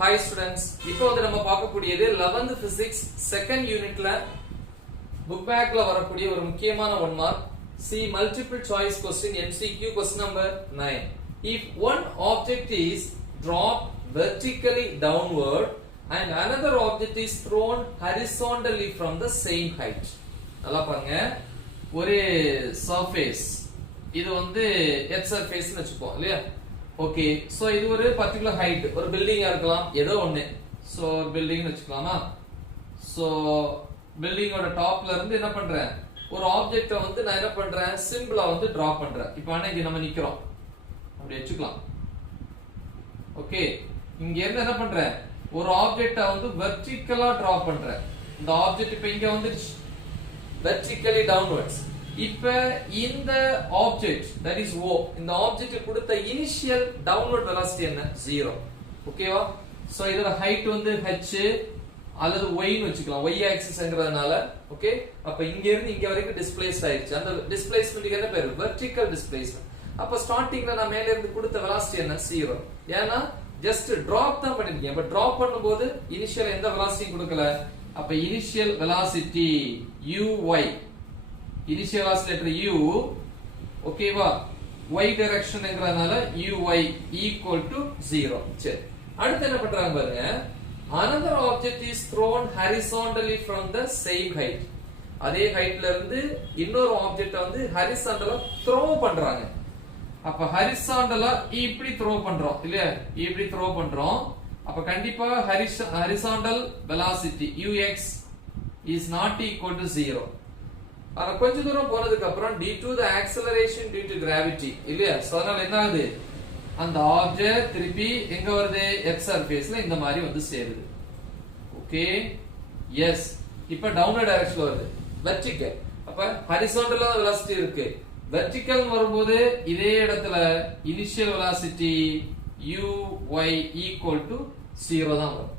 Hi students, இப்போ வந்து நம்ம பார்க்கக்கூடியது 11th physics second unitல book bagல வரக்கூடிய ஒரு முக்கியமான 1 mark see multiple choice question MCQ question number 9. If one object is dropped vertically downward and another object is thrown horizontally from the same height. நல்லா பாருங்க, ஒரு surface இது வந்து H surface னு வெச்சுப்போம் இல்லையா? ஓகே, சோ இது ஒரு பர்టిక్యులர் ஹைட், ஒரு பில்டிங்கா இருக்கலாம், ஏதோ ஒண்ணு. சோ பில்டிங் வெச்சுக்கலாமா? சோ பில்டிங்கோட டாப்ல இருந்து என்ன பண்றேன், ஒரு ஆப்ஜெக்ட்ட வந்து நான் என்ன பண்றேன், சிம்பிளா வந்து டிரா பண்றேன். இப்போ அன்னைக்கு நம்ம நிக்கிறோம், அப்படி வெச்சுக்கலாம். ஓகே, இங்க இருந்து என்ன பண்றேன், ஒரு ஆப்ஜெக்ட்ட வந்து வெர்டிகலா டிரா பண்றேன். இந்த ஆப்ஜெக்ட் இப்போ இங்க வந்துருச்சு, வெர்டிகலி டவுன்வர்ட்ஸ். இப்ப இந்த ஆப்ஜெக்ட் தட் இஸ் O, இந்த ஆப்ஜெக்ட் கொடுத்த இனிஷியல் டவுன்வர்ட் வெலாசிட்டி என்ன? 0. ஓகேவா? சோ இதோட ஹைட் வந்து h அல்லது y னு வெச்சுக்கலாம், y ஆக்சிஸ்ங்கறதுனால. ஓகே, அப்ப இங்க இருந்து இங்க வரைக்கும் டிஸ்பிளேஸ் ஆயிடுச்சு. அந்த டிஸ்பிளேஸ்மென்ட்க்கு என்ன பேரு? Vertical displacement. அப்ப ஸ்டார்டிங்ல நான் மேல இருந்து கொடுத்த வெலாசிட்டி என்ன? 0. ஏனா ஜஸ்ட் டிராப் தான் பண்ணிருக்கேன். அப்ப டிராப் பண்ணும்போது இனிஷியல் எந்த வெலாசிட்டி கொடுக்கல. அப்ப initial velocity uy, initial velocity letter u, ஓகேவா, y directionங்கறதுனால uy equal to 0. சரி, அடுத்து என்ன பண்றாங்க பாருங்க, another object is thrown horizontally from the same height. அதே ஹைட்ல இருந்து இன்னொரு ஆப்ஜெக்ட்ட வந்து ஹரிசாண்டலா த்ரோ பண்றாங்க. அப்ப ஹரிசாண்டலா இப்படி த்ரோ பண்றோம் இல்லையா, இப்படி த்ரோ பண்றோம். அப்ப கண்டிப்பா horizontal velocity ux is not equal to 0. ஆனா கொஞ்ச தூரம் போனதுக்கு அப்புறம் due to the acceleration due to gravity இல்லையா, சோ அதனால என்ன ஆகுது, அந்த ஆப்ஜெக்ட் திருப்பி எங்க வருது, x சர்ஃபேஸ்ல இந்த மாதிரி வந்து சேருது. ஓகே, எஸ், இப்போ டவுன்வர்ட் டைரக்ஷன்ல வருது, வெர்டிகல். அப்ப ஹரிசாண்டலா வெலாசிட்டி இருக்கு, வெர்டிகல் வரும்போது இதே இடத்துல initial velocity uy equal to 0 தான் வரும்.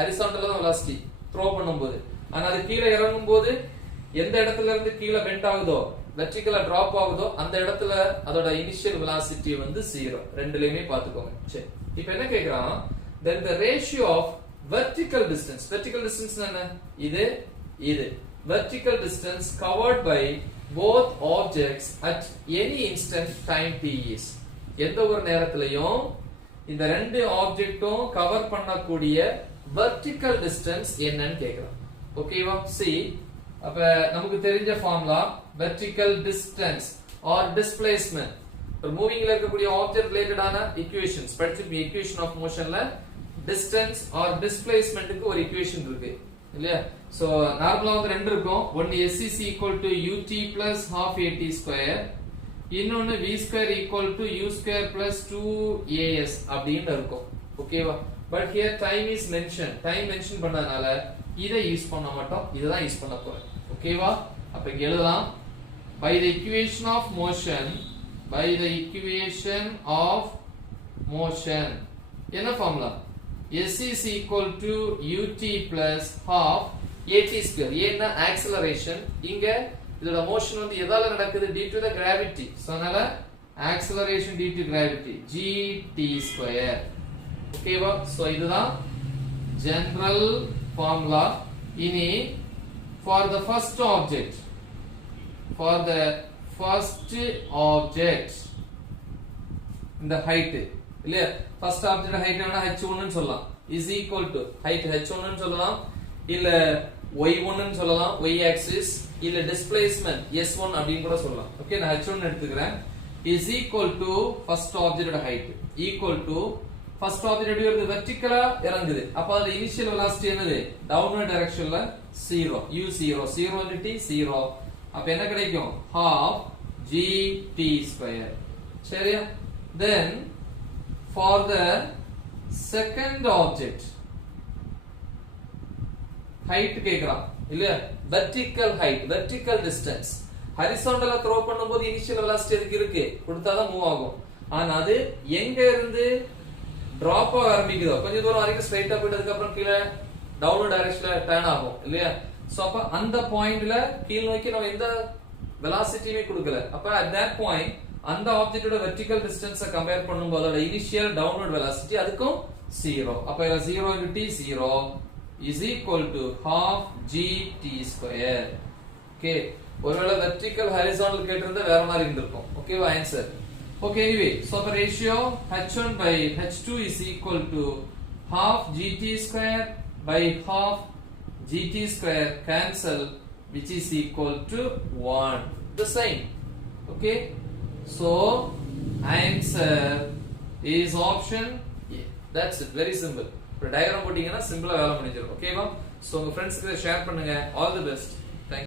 ஹரிசாண்டலா தான் வெலாசிட்டி த்ரோ பண்ணும்போது. ஆனா அது கீழே இறங்கும் போது எந்த இடத்துல இருந்து கீழே பெண்ட் ஆகுதோ, வெர்டிகலா டிராப் ஆகுதோ, அந்த இடத்துல அதோட இனிஷியல் வெலாசிட்டி வந்து 0. ரெண்டுலயுமே பாத்துக்கோங்க. சரி, இப்போ என்ன கேக்குறான், then the ratio of vertical distance என்ன, இது இது vertical distance covered by both objects at any instant time t is. எந்த ஒரு நேரத்திலயும் இந்த ரெண்டு ஆப்ஜெக்ட்டும் கவர் பண்ணக்கூடிய vertical distance என்னன்னு கேக்குறான். ஓகேவா? see, அப்ப நமக்கு தெரிஞ்ச formula vertical distance or displacement, ஒரு மூவிங்ல இருக்கக்கூடிய ஆப்ஜெக்ட் ரிலேட்டடான ஈக்குவேஷன்ஸ் படிச்சிருப்பீங்க. ஈக்குவேஷன் ஆஃப் மோஷன்ல டிஸ்டன்ஸ் ஆர் டிஸ்பிளேஸ்மென்ட்க்கு ஒரு ஈக்குவேஷன் இருக்கு இல்லையா. சோ நார்மலா வந்து ரெண்டு இருக்கும், ஒன்னு s is equal to ut plus half at square, இன்னொன்னு v square equal to u square plus 2as அப்படின்னு இருக்கும். ஓகேவா? But here time is mention, time mention பண்ணதனால இதை யூஸ் பண்ண மாட்டோம், இத யூஸ் பண்ண போறோம். ஓகேவா? அப்ப இங்க எழுதலாம், by the equation of motion, by the equation of motion என்ன formula, s is equal to ut plus half at square. ஏன்னா ஆக்ஸலரேஷன், இங்க இதோட மோஷன் வந்து எதால நடக்குது, due to the gravity. So அதனால acceleration due to gravity gt square. ஓகேவா? So இதுதான் ஜெனரல் formula. இனி for the first object, இந்த height இல்லையா, first object height என்ன, h1 னு சொல்லலாம், is equal to height h1 னு சொல்லலாம், இல்ல y1 னு சொல்லலாம், y axis, இல்ல displacement s1 அப்படினு கூட சொல்லலாம். ஓகே, நான் h1 எடுத்துக்கிறேன். is equal to first object ஓட height equal to first object எப்படி வருது, வெர்டிகலா இறங்குது. அப்ப அதோட இனிஷியல் வெலாசிட்டி என்னது, டவுன்வர்ட் டைரக்ஷன்ல 0, u0, 0 into t 0. அப்ப என்ன கிடைக்கும், half gt square. சரியா? then for the second object height கேக்குறான் இல்ல, vertical height, vertical distance. ஹரிசாண்டலா த்ரோ பண்ணும்போது இனிஷியல் வெலாசிட்டி எதுக்கு இருக்கு, கொடுத்தாதான் மூவ் ஆகும். ஆனா அது எங்க இருந்து டிராப் ஆக ஆரம்பிக்குதோ, கொஞ்சம் தூரம் வரைக்கும் ஸ்ட்ரைட்டா போயிட்டதுக்கு அப்புறம் கீழே டவுன்வர்ட் டைரக்ஷன்ல டர்ன் ஆகும் இல்லையா. சோ அப்ப அந்த பாயிண்ட்ல கீழ் நோக்கி நம்ம எந்த வெலாசிட்டியுமே கொடுக்கல. அப்ப at that point அந்த ஆப்ஜெக்ட்டோட வெர்டிகல் டிஸ்டன்ஸை கம்பேர் பண்ணும்போது அதோட இனிஷியல் டவுன்வர்ட் வெலாசிட்டி அதுக்கும் 0. அப்ப இதுல 0 into t 0 is equal to half gt square. Okay. ஒருவேளை vertical horizontal கேட்டிருந்தா வேற மாதிரி இருந்திருக்கும். ஓகேவா answer? Okay, anyway, so the ratio h1 by h2 is equal to half gt square by half gt square cancel, which is equal to 1. The same. Okay, so answer is option A. That's it, very simple. இப்போ diagram போட்டீங்கன்னா சிம்பிளா வேலை முடிஞ்சிடும். ஓகேவா? So உங்க ஃப்ரெண்ட்ஸ்க்கு share பண்ணுங்க. All the best.